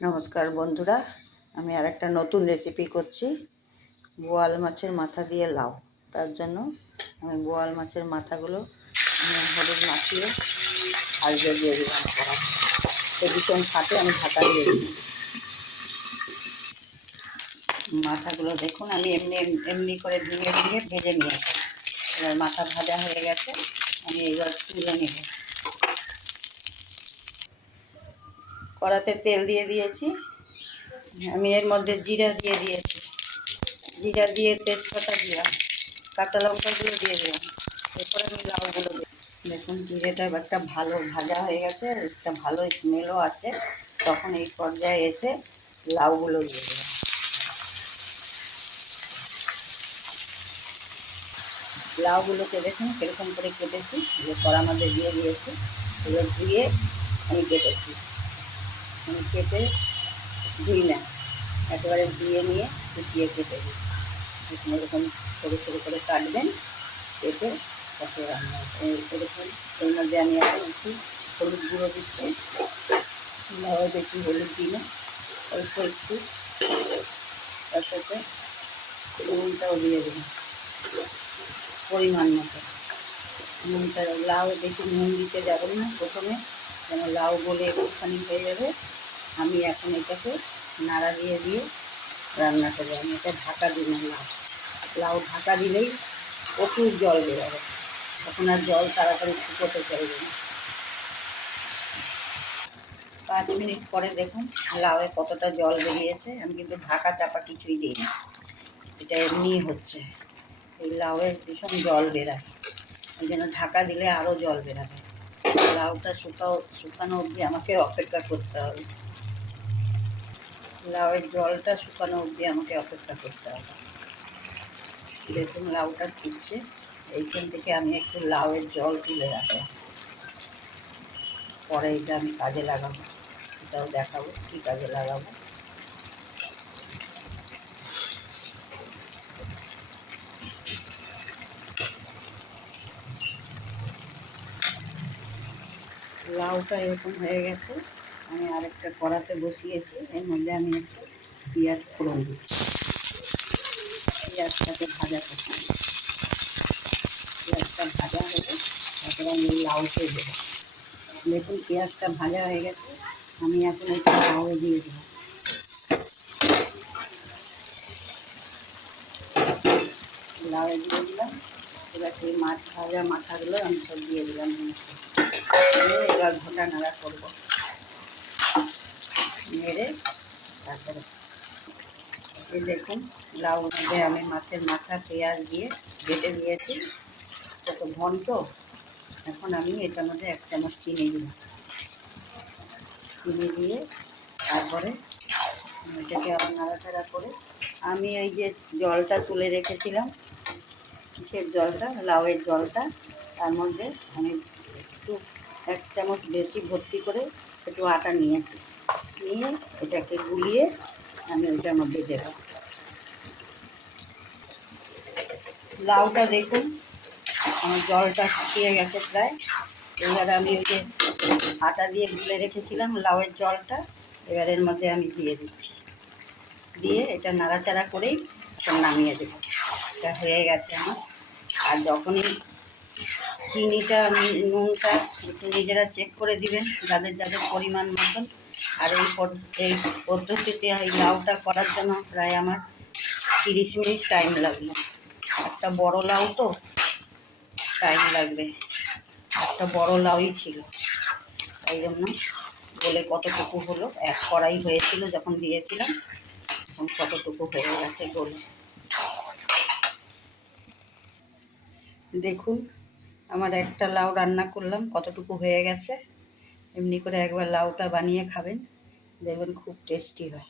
নমস্কার বন্ধুরা, আমি আরেকটা নতুন রেসিপি করছি। বোয়াল মাছের মাথা দিয়ে লাউ। তার জন্য আমি বোয়াল মাছের মাথাগুলো হলুদ মাখিয়ে আলগে দিয়ে দিলাম কড়া। তো ভীষণ ফাটে, আমি ঢাকা দিয়ে দিই। মাথাগুলো দেখুন, আমি এমনি এমনি করে ভেঙে ভেঙে ভেজে নিয়েছি। এবার মাথা ভাজা হয়ে গেছে, আমি এবার তুলে নেব। কড়াতে তেল দিয়ে দিয়েছি, আমি এর মধ্যে জিরা দিয়ে দিয়েছি। জিরা দিয়ে তেজপাতা দিলাম, কাঁচা লঙ্কাগুলো দিয়ে দিলাম। এরপরে আমি লাউগুলো দিই। দেখুন জিরেটা একটা ভালো ভাজা হয়ে গেছে, একটা ভালো স্মেলও আছে। তখন এই পর্যায়ে এসে লাউগুলো দিয়ে দিলাম। লাউগুলোকে দেখুন কীরকম করে কেটেছি, যে কড়ার মধ্যে দিয়ে দিয়েছি। এবার ধুয়ে আমি কেটেছি। আমি কেটে ধুই না, একেবারে ধুয়ে নিয়ে কুচিয়ে কেটে দিই। এরকম ছোটো ছোটো করে কাটবেন, কেটে তারপরে রান্না এরকম। এর মধ্যে আমি এখন একটু হলুদ গুঁড়ো দিচ্ছি। লাউয়ে বেশি হলুদ দিই না, অল্প একটু। তার সাথে নুনটাও দিয়ে দিন পরিমাণ মতো। নুনটা, লাউ বেশি নুন দিতে যাবেন না প্রথমে, যেন লাউ গলে একটুখানি হয়ে যাবে। আমি এখন এটাকে নাড়া দিয়ে দিয়ে রান্না করবো। আমি এটা ঢাকা দিই না। লাউ ঢাকা দিলেই প্রচুর জল বেরোবে, তখন আর জল তাড়াতাড়ি শুকোতে চাইবে না। 5 মিনিট পরে দেখুন লাউয়ে কতটা জল বেরিয়েছে। আমি কিন্তু ঢাকা চাপা কিছুই দিই না, এটা এমনিই হচ্ছে। এই লাউয়ের ভীষণ জল বেরায়, ওই জন্য ঢাকা দিলে আরও জল বেরাবে। লাউটা শুকানো অবধি আমাকে অপেক্ষা করতে হবে। লাউয়ের জলটা শুকানো অবধি আমাকে অপেক্ষা করতে হবে। দেখুন লাউটা ফুটছে, এইখান থেকে আমি একটু লাউয়ের জল তুলে রাখলাম। পরে এটা আমি কাজে লাগাবো, এটাও দেখাবো কী কাজে লাগাবো। লাউটা এরকম হয়ে গেছে, আমি আরেকটা কড়াতে বসিয়েছি। এর মধ্যে আমি একটু পেঁয়াজ ফোড়ন দিচ্ছি। পেঁয়াজটাকে ভাজা করছি। পেঁয়াজটা ভাজা হলে তারপরে আমি লাউকে দেবো। দেখুন পেঁয়াজটা ভাজা হয়ে গেছে, আমি এখন একটু লাউ দিয়ে দেবো। লাউ দিয়ে দিলাম। এবার সেই মাছ ভাজা মাথাগুলো আমি সব দিয়ে দিলাম। এবার ঘোটা নাড়া করবো, নেড়ে তারপরে এই দেখুন লাউ মধ্যে আমি মাছের মাথা পেঁয়াজ দিয়ে বেটে দিয়েছি। কত ঘন তো। এখন আমি এটার মধ্যে 1 চামচ চিনি দিলাম। চিনি দিয়ে তারপরে এটাকে আবার নাড়াচাড়া করে আমি এই যে জলটা তুলে রেখেছিলাম, কিসের জলটা, লাউয়ের জলটা, তার মধ্যে আমি একটু 1 চামচ বেশি ভর্তি করে একটু আটা নিয়েছি। নিয়ে এটাকে গুলিয়ে আমি ওইটার মধ্যে দেবো। লাউটা দেখুন আমার জলটা শুকিয়ে গেছে প্রায়। এবার আমি ওই যে আটা দিয়ে গুলে রেখেছিলাম লাউয়ের জলটা, এবার এর মধ্যে আমি দিয়ে দিচ্ছি। দিয়ে এটা নাড়াচাড়া করেই নামিয়ে দেবো। এটা হয়ে গেছে আমার। আর যখনই চিনিটা নুনটা একটু নিজেরা চেক করে দিবেন, যাদের যাদের পরিমাণ মতন। আর এই পদ্ধতিতে এই লাউটা করার জন্য প্রায় আমার 30 মিনিট টাইম লাগলো। একটা বড় লাউ তো, টাইম লাগবে। একটা বড় লাউই ছিল, তাই জন্য বলে কতটুকু হলো, 1 কড়াই হয়েছিল যখন দিয়েছিলাম, এখন কতটুকু হয়ে গেছে বলে দেখুন। আমার একটা লাউ রান্না করলাম, কতটুকু হয়ে গেছে। এমনি করে একবার লাউটা বানিয়ে খাবেন, দেখবেন খুব টেস্টি হয়।